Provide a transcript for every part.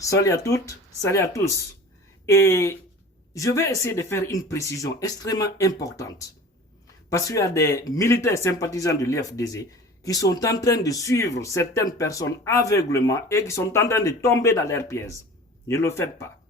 Salut à toutes, salut à tous. Et je vais essayer de faire une précision extrêmement importante. Parce qu'il y a des militaires sympathisants de l'IFDZ qui sont en train de suivre certaines personnes aveuglément et qui sont en train de tomber dans leurs pièges. Ne le faites pas.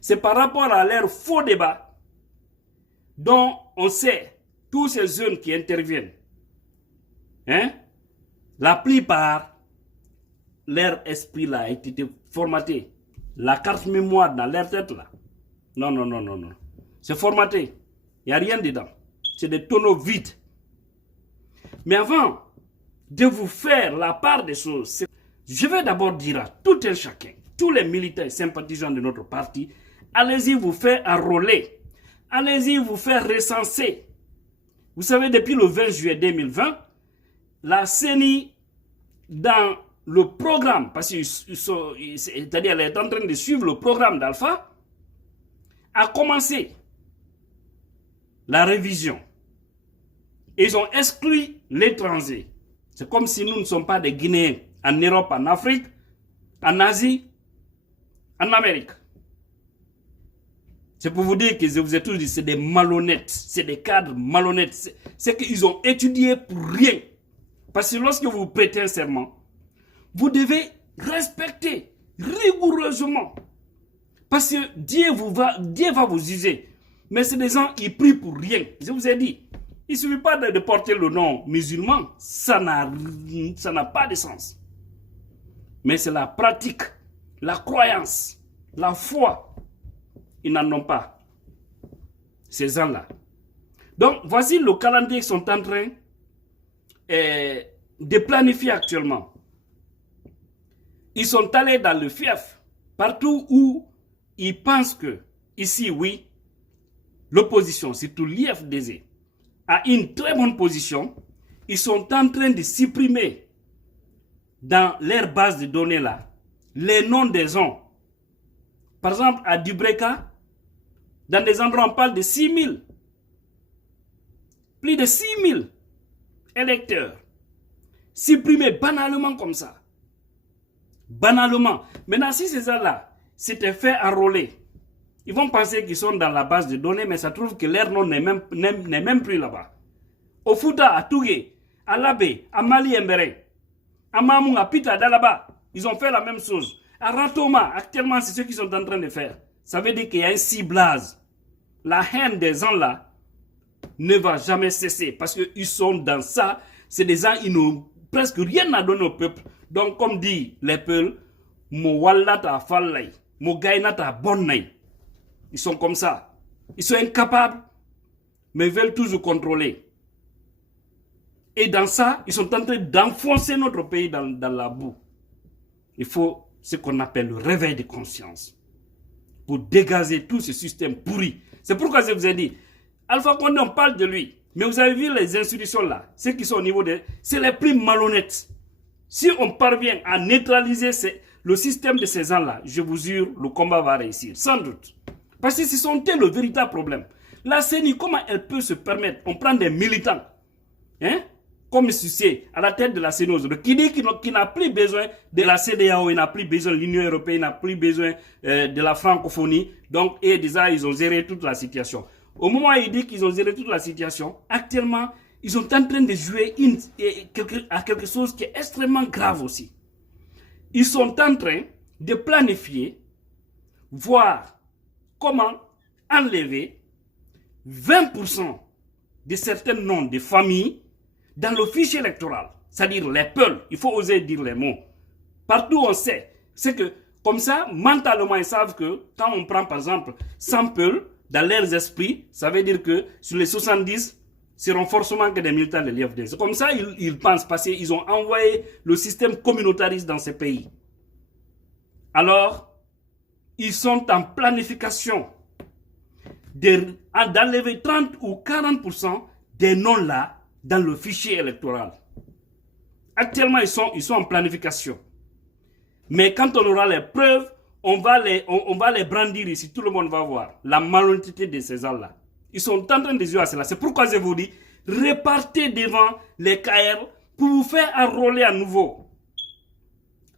C'est par rapport à leur faux débat dont on sait tous ces jeunes qui interviennent. La plupart, leur esprit là a été formaté. La carte mémoire dans leur tête là. Non. C'est formaté. Il n'y a rien dedans. C'est des tonneaux vides. Mais avant de vous faire la part des choses, je vais d'abord dire à tout un chacun, tous les militaires sympathisants de notre parti, allez-y vous faire enrôler. Allez-y vous faire recenser. Vous savez, depuis le 20 juillet 2020, la CENI, dans le programme, parce c'est-à-dire elle est en train de suivre le programme d'Alpha, a commencé la révision. Ils ont exclu l'étranger. C'est comme si nous ne sommes pas des Guinéens en Europe, en Afrique, en Asie, en Amérique. C'est pour vous dire que je vous ai tous dit, c'est des malhonnêtes, c'est des cadres malhonnêtes. C'est qu'ils ont étudié pour rien. Parce que lorsque vous prêtez un serment, vous devez respecter rigoureusement. Parce que Dieu va vous user. Mais c'est des gens qui prient pour rien. Je vous ai dit, il ne suffit pas de porter le nom musulman. Ça n'a pas de sens. Mais c'est la pratique, la croyance, la foi. Ils n'en ont pas. Ces gens-là. Donc, voici le calendrier qu'ils sont en train de planifier actuellement. Ils sont allés dans le fief, partout où ils pensent que, ici, oui, l'opposition, surtout l'IFDZ, a une très bonne position. Ils sont en train de supprimer dans leur base de données là, les noms des gens. Par exemple, à Dubreka, dans des endroits, on parle de 6 000. Plus de 6 000 électeurs. Supprimés banalement comme ça. Banalement. Maintenant, si ces gens-là s'étaient fait enrôler, ils vont penser qu'ils sont dans la base de données, mais ça trouve que leur nom n'est même plus là-bas. Au Fouta, à Tougué, à Labé, à Mali Mbere, à Mamou, à Pita, là-bas, ils ont fait la même chose. À Ratoma, actuellement, c'est ce qu'ils sont en train de faire. Ça veut dire qu'il y a un ciblage. La haine des gens là ne va jamais cesser parce qu'ils sont dans ça. C'est des gens qui n'ont presque rien à donner au peuple. Donc, comme dit les peuples, mo wallata fallay, mo gaynata bonnay. Ils sont comme ça. Ils sont incapables, mais veulent toujours contrôler. Et dans ça, ils sont en train d'enfoncer notre pays dans la boue. Il faut ce qu'on appelle le réveil de conscience pour dégager tout ce système pourri. C'est pourquoi je vous ai dit, Alpha Condé, on parle de lui. Mais vous avez vu les institutions là, ceux qui sont au niveau des... C'est les plus malhonnêtes. Si on parvient à neutraliser le système de ces gens-là, je vous jure, le combat va réussir, sans doute. Parce que ce sont eux le véritable problème. La CENI, comment elle peut se permettre? On prend des militants, comme Sucé, à la tête de la CENI, qui dit qu'il n'a plus besoin de la CEDEAO, il n'a plus besoin de l'Union européenne, il n'a plus besoin de la francophonie. Donc, et déjà, ils ont géré toute la situation. Au moment où il dit qu'ils ont géré toute la situation, actuellement, ils sont en train de jouer à quelque chose qui est extrêmement grave aussi. Ils sont en train de planifier, voir comment enlever 20% de certains noms de familles dans le fichier électoral. C'est-à-dire les peuls, il faut oser dire les mots. Partout on sait, c'est que comme ça, mentalement, ils savent que quand on prend par exemple 100 peuls, dans leurs esprits, ça veut dire que sur les 70, seront forcément que des militants de l'IFDZ. C'est comme ça ils pensent, parce qu'ils ont envoyé le système communautariste dans ces pays. Alors, ils sont en planification d'enlever 30 ou 40% des noms là dans le fichier électoral. Actuellement, ils sont en planification. Mais quand on aura les preuves, on va les brandir ici, tout le monde va voir la malhonnêteté de ces gens-là. Ils sont en train de jouer à cela. C'est pourquoi je vous dis, repartez devant les KR pour vous faire enrôler à nouveau.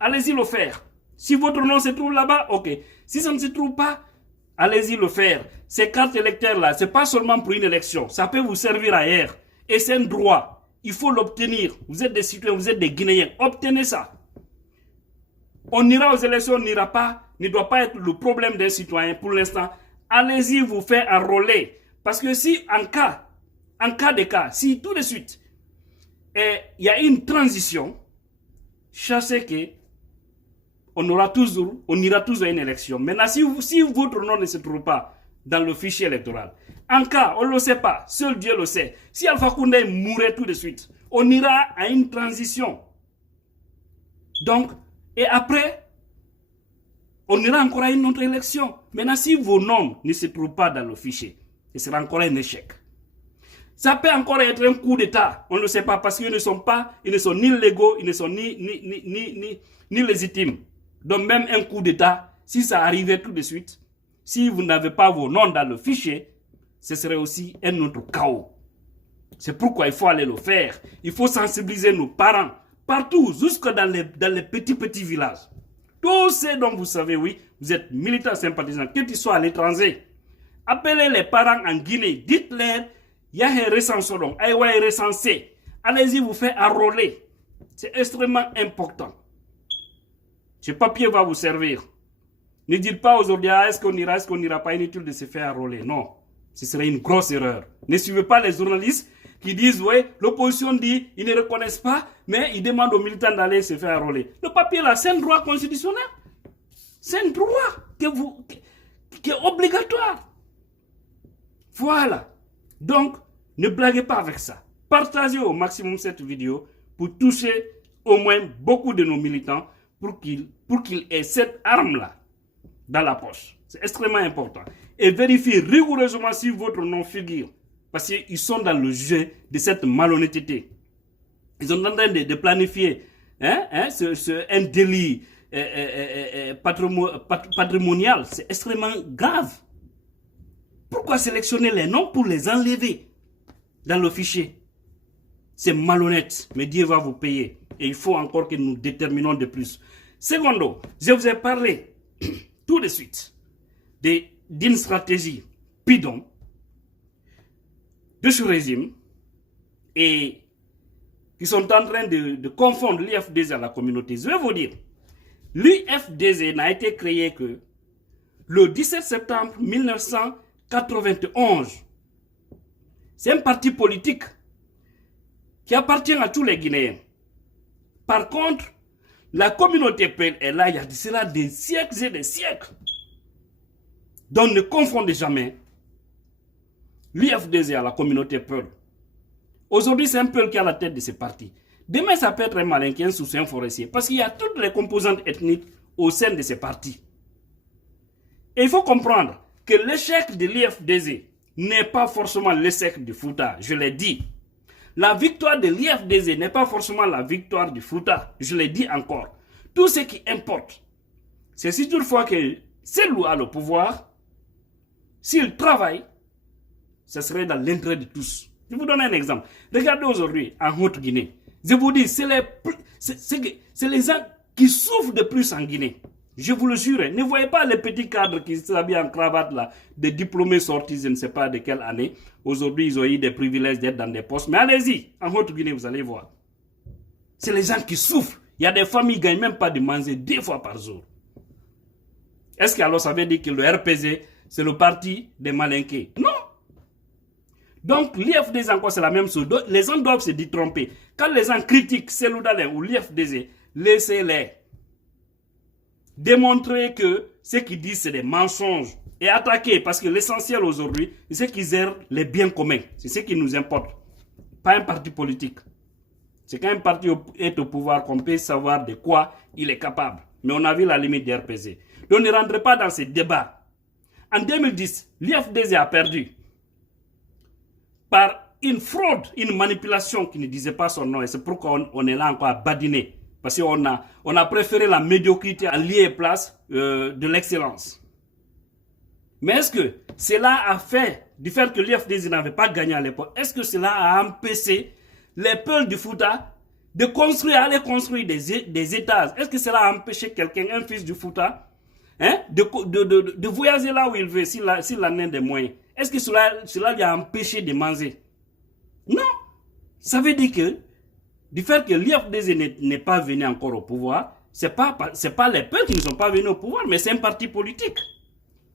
Allez-y le faire. Si votre nom se trouve là-bas, ok. Si ça ne se trouve pas, allez-y le faire. Ces cartes électorales-là, ce n'est pas seulement pour une élection. Ça peut vous servir ailleurs. Et c'est un droit. Il faut l'obtenir. Vous êtes des citoyens, vous êtes des Guinéens. Obtenez ça. On ira aux élections, on n'ira pas. Ne doit pas être le problème d'un citoyen pour l'instant. Allez-y vous faire enrôler. Parce que si, en cas de cas, si tout de suite, il y a une transition, sachez que on ira toujours à une élection. Maintenant, si votre nom ne se trouve pas dans le fichier électoral, en cas, on ne le sait pas, seul Dieu le sait, si Alpha Koundé mourait tout de suite, on ira à une transition. Donc, et après, on ira encore à une autre élection. Maintenant, si vos noms ne se trouvent pas dans le fichier, ce sera encore un échec. Ça peut encore être un coup d'État. On ne le sait pas parce qu'ils ne sont ni légaux, ils ne sont ni légitimes. Donc même un coup d'État, si ça arrivait tout de suite, si vous n'avez pas vos noms dans le fichier, ce serait aussi un autre chaos. C'est pourquoi il faut aller le faire. Il faut sensibiliser nos parents, partout, jusque dans les petits villages. Tous ceux dont vous savez, oui, vous êtes militants sympathisants, que tu sois à l'étranger. Appelez les parents en Guinée, dites-leur, il y a un recensement, recensé. Allez-y vous faire enrôler. C'est extrêmement important. Ce papier va vous servir. Ne dites pas aujourd'hui, est-ce qu'on n'ira pas, inutile de se faire enrôler. Non, ce serait une grosse erreur. Ne suivez pas les journalistes qui disent, oui, l'opposition dit, ils ne reconnaissent pas, mais ils demandent aux militants d'aller se faire enrôler. Le papier là, c'est un droit constitutionnel. C'est un droit qui est obligatoire. Voilà. Donc, ne blaguez pas avec ça. Partagez au maximum cette vidéo pour toucher au moins beaucoup de nos militants pour qu'ils aient cette arme-là dans la poche. C'est extrêmement important. Et vérifiez rigoureusement si votre nom figure. Parce qu'ils sont dans le jeu de cette malhonnêteté. Ils sont en train de planifier un délit patrimonial. C'est extrêmement grave. Pourquoi sélectionner les noms pour les enlever dans le fichier? C'est malhonnête, mais Dieu va vous payer. Et il faut encore que nous déterminons de plus. Secondo, je vous ai parlé tout de suite d'une stratégie bidon de ce régime et qui sont en train de confondre l'IFDZ à la communauté. Je vais vous dire, l'IFDZ n'a été créé que le 17 septembre 1991. C'est un parti politique qui appartient à tous les Guinéens. Par contre, la communauté Peul est là, il y a cela des siècles et des siècles. Donc ne confondez jamais l'IFDZ à la communauté Peul. Aujourd'hui, c'est un Peul qui est à la tête de ce parti. Demain, ça peut être un Malinquien sous un forestier. Parce qu'il y a toutes les composantes ethniques au sein de ces partis. Et il faut comprendre que l'échec de l'IFDZ n'est pas forcément l'échec du Fouta. Je l'ai dit. La victoire de l'IFDZ n'est pas forcément la victoire du Fouta. Je l'ai dit encore. Tout ce qui importe, c'est si toutefois que celui a le pouvoir, s'il travaille, ce serait dans l'intérêt de tous. Je vous donne un exemple. Regardez aujourd'hui en Haute-Guinée. Je vous dis, c'est les gens qui souffrent de plus en Guinée. Je vous le jure. Ne voyez pas les petits cadres qui s'habillent en cravate là, des diplômés sortis, je ne sais pas de quelle année. Aujourd'hui, ils ont eu des privilèges d'être dans des postes. Mais allez-y, en Haute-Guinée, vous allez voir. C'est les gens qui souffrent. Il y a des familles qui ne gagnent même pas de manger 2 fois par jour. Est-ce que alors ça veut dire que le RPZ, c'est le parti des Malinqués? Non. Donc, l'IFDZ encore, c'est la même chose. Donc, les gens doivent se détromper. Quand les gens critiquent Seloudalé ou l'IFDZ, laissez-les. Démontrer que ce qu'ils disent, c'est des mensonges. Et attaquer, parce que l'essentiel aujourd'hui, c'est qu'ils gèrent les biens communs. C'est ce qui nous importe. Pas un parti politique. C'est quand un parti est au pouvoir qu'on peut savoir de quoi il est capable. Mais on a vu la limite du RPZ. Donc ne rentrez pas dans ces débats. En 2010, l'IFDZ a perdu. Par une fraude, une manipulation qui ne disait pas son nom. Et c'est pourquoi on est là encore à badiner. Parce qu'on a préféré la médiocrité à lieu et place de l'excellence. Mais est-ce que cela a fait, du fait que l'IFDZ n'avait pas gagné à l'époque, est-ce que cela a empêché les Peuls du Fouta de construire, aller construire des étages. Est-ce que cela a empêché quelqu'un, un fils du Fouta, hein, de voyager là où il veut, s'il en a des moyens? Est-ce que cela lui a empêché de manger? Non. Ça veut dire que, du fait que l'IFDZ n'est pas venu encore au pouvoir, c'est pas les peuples qui ne sont pas venus au pouvoir, mais c'est un parti politique.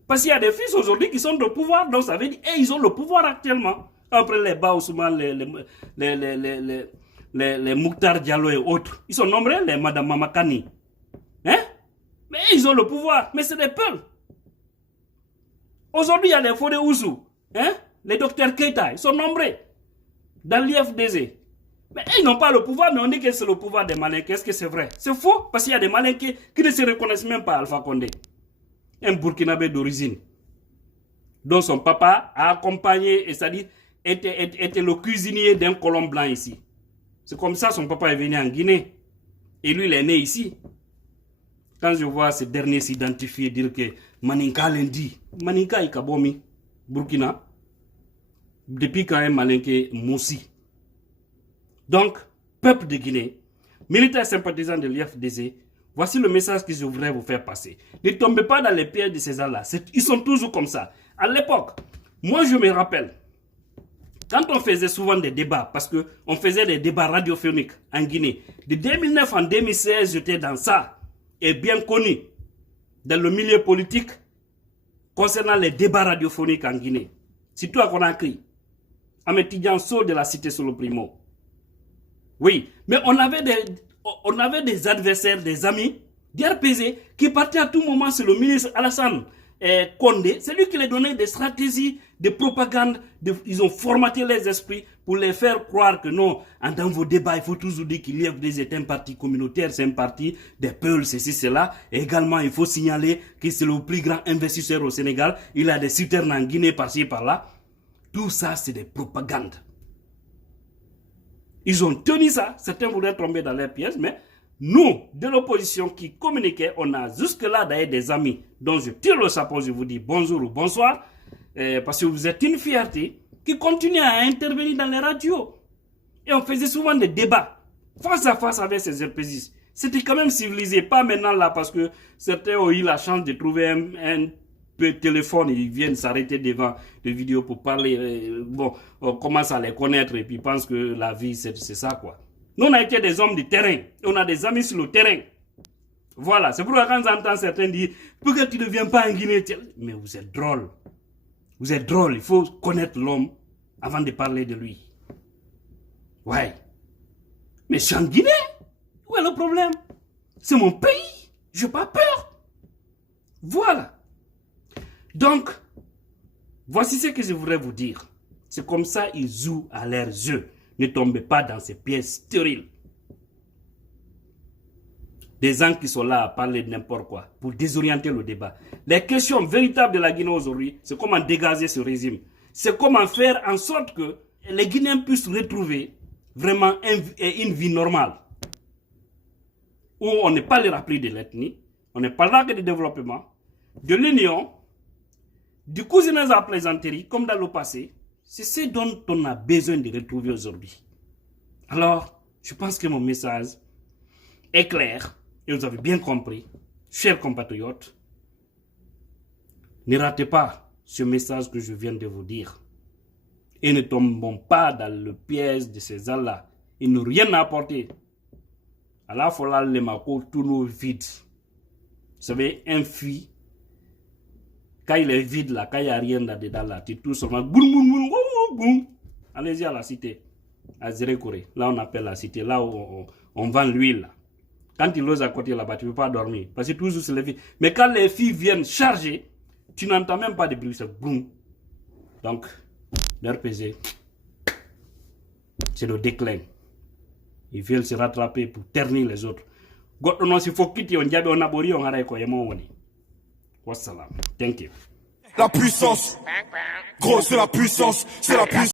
Parce qu'il y a des fils aujourd'hui qui sont au pouvoir, donc ça veut dire, ils ont le pouvoir actuellement. Après les Baousman, les Mouktar Diallo et autres, ils sont nombreux, les Madame Mamakani. Hein? Mais ils ont le pouvoir, mais c'est des peuples. Aujourd'hui, il y a les Fodé Ouzou, hein? Les docteurs Keita, ils sont nombreux dans l'IFDZ. Mais ils n'ont pas le pouvoir, mais on dit que c'est le pouvoir des Malinqués. Est-ce que c'est vrai? C'est faux, parce qu'il y a des Malinqués qui ne se reconnaissent même pas Alpha Condé. Un Burkinabé d'origine, dont son papa a accompagné, et c'est-à-dire était le cuisinier d'un colon blanc ici. C'est comme ça son papa est venu en Guinée. Et lui, il est né ici. Quand je vois ces derniers s'identifier, dire que Maninka lundi, Maninka Ikabomi, Burkina, depuis quand même Malinké Moussi. Donc, peuple de Guinée, militaires sympathisants de l'IFDZ, voici le message que je voudrais vous faire passer. Ne tombez pas dans les pièges de ces gens-là. Ils sont toujours comme ça. À l'époque, moi je me rappelle, quand on faisait souvent des débats, parce qu'on faisait des débats radiophoniques en Guinée, de 2009 en 2016, j'étais dans ça, et bien connu dans le milieu politique concernant les débats radiophoniques en Guinée. C'est toi qu'on a écrit. Ahmed Tidiane Sow de la cité Solo Primo. Oui, mais on avait des adversaires, des amis d'RPZ qui partaient à tout moment sur le ministre Alassane Condé. C'est lui qui les donnait des stratégies de propagande. Ils ont formaté les esprits pour les faire croire que non, dans vos débats, il faut toujours dire qu'il y a un parti communautaire, c'est un parti des peuples, ceci, cela. Et également, il faut signaler que c'est le plus grand investisseur au Sénégal. Il a des citernes en Guinée, par-ci, par-là. Tout ça, c'est des propagandes. Ils ont tenu ça. Certains voudraient tomber dans leurs pièges, mais nous, de l'opposition qui communiquait, on a jusque-là d'ailleurs des amis dont je tire le chapeau, je vous dis bonjour ou bonsoir, parce que vous êtes une fierté qui continue à intervenir dans les radios. Et on faisait souvent des débats face à face avec ces RPGistes. C'était quand même civilisé, pas maintenant là, parce que certains ont eu la chance de trouver un téléphone, ils viennent s'arrêter devant des vidéos pour parler. Bon, on commence à les connaître et puis pensent que la vie, c'est ça, quoi. Nous, on a été des hommes du terrain. On a des amis sur le terrain. Voilà, c'est pourquoi quand j'entends certains dire « Pourquoi tu ne viens pas en Guinée ?» Mais vous êtes drôle. Vous êtes drôle. Il faut connaître l'homme avant de parler de lui. Ouais. Mais je suis en Guinée. Où est le problème? C'est mon pays. Je n'ai pas peur. Voilà. Donc, voici ce que je voudrais vous dire. C'est comme ça ils jouent à leurs jeux. Ne tombez pas dans ces pièges stériles. Des gens qui sont là à parler de n'importe quoi pour désorienter le débat. Les questions véritables de la Guinée aujourd'hui, c'est comment dégager ce régime. C'est comment faire en sorte que les Guinéens puissent retrouver vraiment une vie normale. Où on ne parlera plus de l'ethnie, on ne parlera que du développement, de l'union, du cousinage à plaisanterie, comme dans le passé. C'est ce dont on a besoin de retrouver aujourd'hui. Alors, je pense que mon message est clair et vous avez bien compris, chers compatriotes. Ne ratez pas ce message que je viens de vous dire. Et ne tombons pas dans le piège de ces gens-là. Ils n'ont rien à apporter. À la fois, les macos tournent vide. Vous savez, un fille, quand il est vide là, quand il n'y a rien là-dedans là, tu touches seulement boum boum boum boum boum. Allez-y à la cité, à Zérékoré. Là on appelle la cité, là où on vend l'huile. Quand il ose à côté là-bas, tu ne peux pas dormir. Parce que toujours c'est les filles. Mais quand les filles viennent charger, tu n'entends même pas de bruit, c'est boum. Donc, l'RPG, c'est le déclin. Ils veulent se rattraper pour ternir les autres. Wassalam. Thank you. La puissance, gros, c'est la puissance, c'est la puissance.